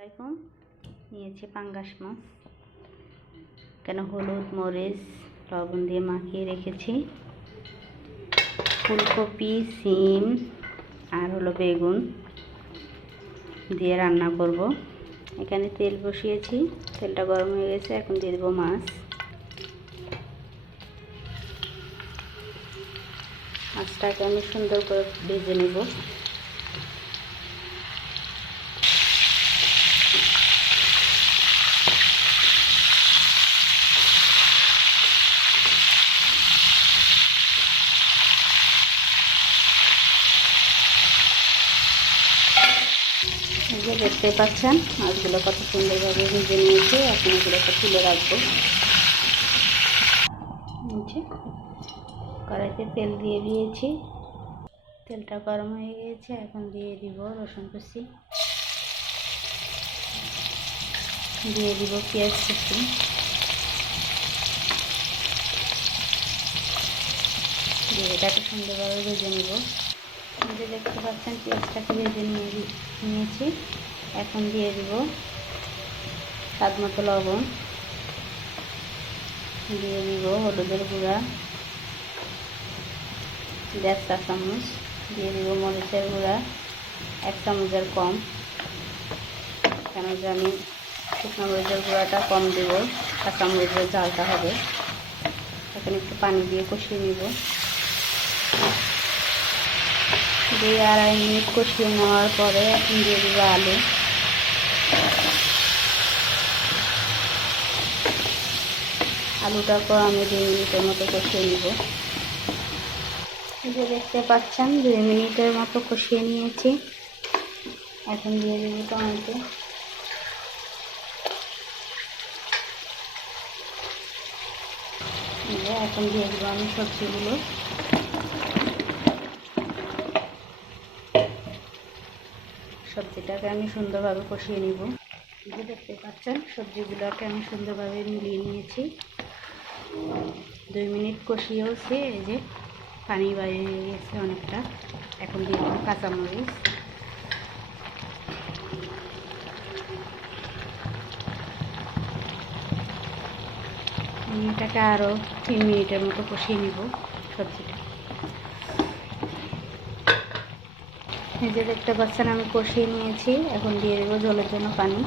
আসসালামাইকুম। নিয়েছি পাঙ্গাস মাছ, কেন হলুদ মরিচ লবণ দিয়ে মাখিয়ে রেখেছি। ফুলকপি সিম আর হলো বেগুন দিয়ে রান্না করব। এখানে তেল বসিয়েছি, তেলটা গরম হয়ে গেছে, এখন দিয়ে দেবো মাছ। মাছটাকে আমি সুন্দর করে ভেজে নেব। এই যে দেখতে পাচ্ছেন মাছগুলো কত সুন্দরভাবে ভেজে নিয়েছি। এখন এগুলোকে তুলে রাখবো। কড়াইতে তেল দিয়ে দিয়েছি, তেলটা গরম হয়ে গিয়েছে। এখন দিয়ে দিব রসুন কুচি, দিয়ে দিব পেঁয়াজ কুচি, দিয়ে এটাকে সুন্দরভাবে ভেজে নেব। যে দেখতে পাচ্ছেন পেঁয়াজটাকে ভেজে নিয়েছি। এখন দিয়ে দিব স্বাদ মতো লবণ, দিয়ে দিব হলুদের গুঁড়া 1.5 চা চামচ, দিয়ে দিব মরিচের গুঁড়া 1 চামচের কম, কেন যে আমি শুকনো মরিচের গুঁড়াটা কম দেব, কাঁচা মরিচের ঝালটা হবে। এখন একটু পানি দিয়ে কষিয়ে নিব। 2-2.5 মিনিট কষিয়ে নেওয়ার পরে এখন দিয়ে দিব আলু। আলুটাকেও আমি 2 মিনিটের মতো কষিয়ে নিব। এই যে দেখতে পাচ্ছেন 2 মিনিটের মতো কষিয়ে নিয়েছি। এখন দিয়ে দেব টমেটো, এখন দিয়ে দেবো আমি সবজিগুলো। সবজিটাকে আমি সুন্দরভাবে কষিয়ে নিব। এই যে দেখতে পাচ্ছেন সবজিগুলোকে আমি সুন্দরভাবে মিলিয়ে নিয়েছি। 2 মিনিট কষিয়েওছি। এই যে পানি বাইরে হয়ে গেছে অনেকটা। এখন দিয়ে দেবো কাঁচামরিচ, এটাকে আরও 3 মিনিটের মতো কষিয়ে নিব সবজিটা। এই যে দেখতে পাচ্ছেন আমি কষিয়ে নিয়েছি। এখন দিয়ে দেবো ঝোলের জন্য পানি।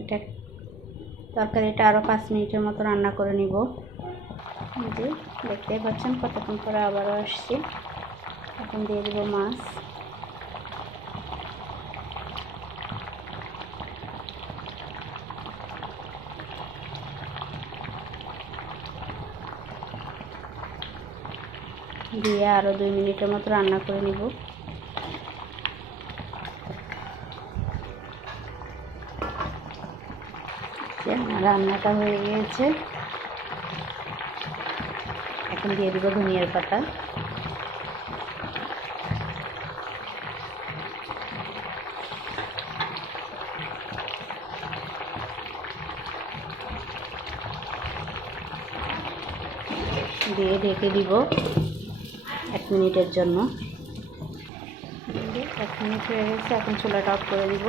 এটা তরকারিটা আরও 5 মিনিটের মতো রান্না করে নিব। এই যে দেখতে পাচ্ছেন কতক্ষণ পরে আবারও আসছি। এখন দিয়ে দেবো মাছ, দিয়ে আরও 2 মিনিটের মতো রান্না করে নিব। রান্নাটা হয়ে গিয়েছে। এখন দিয়ে দিব ধনিয়ার পাতা, দিয়ে ঢেকে দিব 1 মিনিটের জন্য। 1 মিনিট হয়ে গেছে। এখন চুলাটা অফ করে দিব।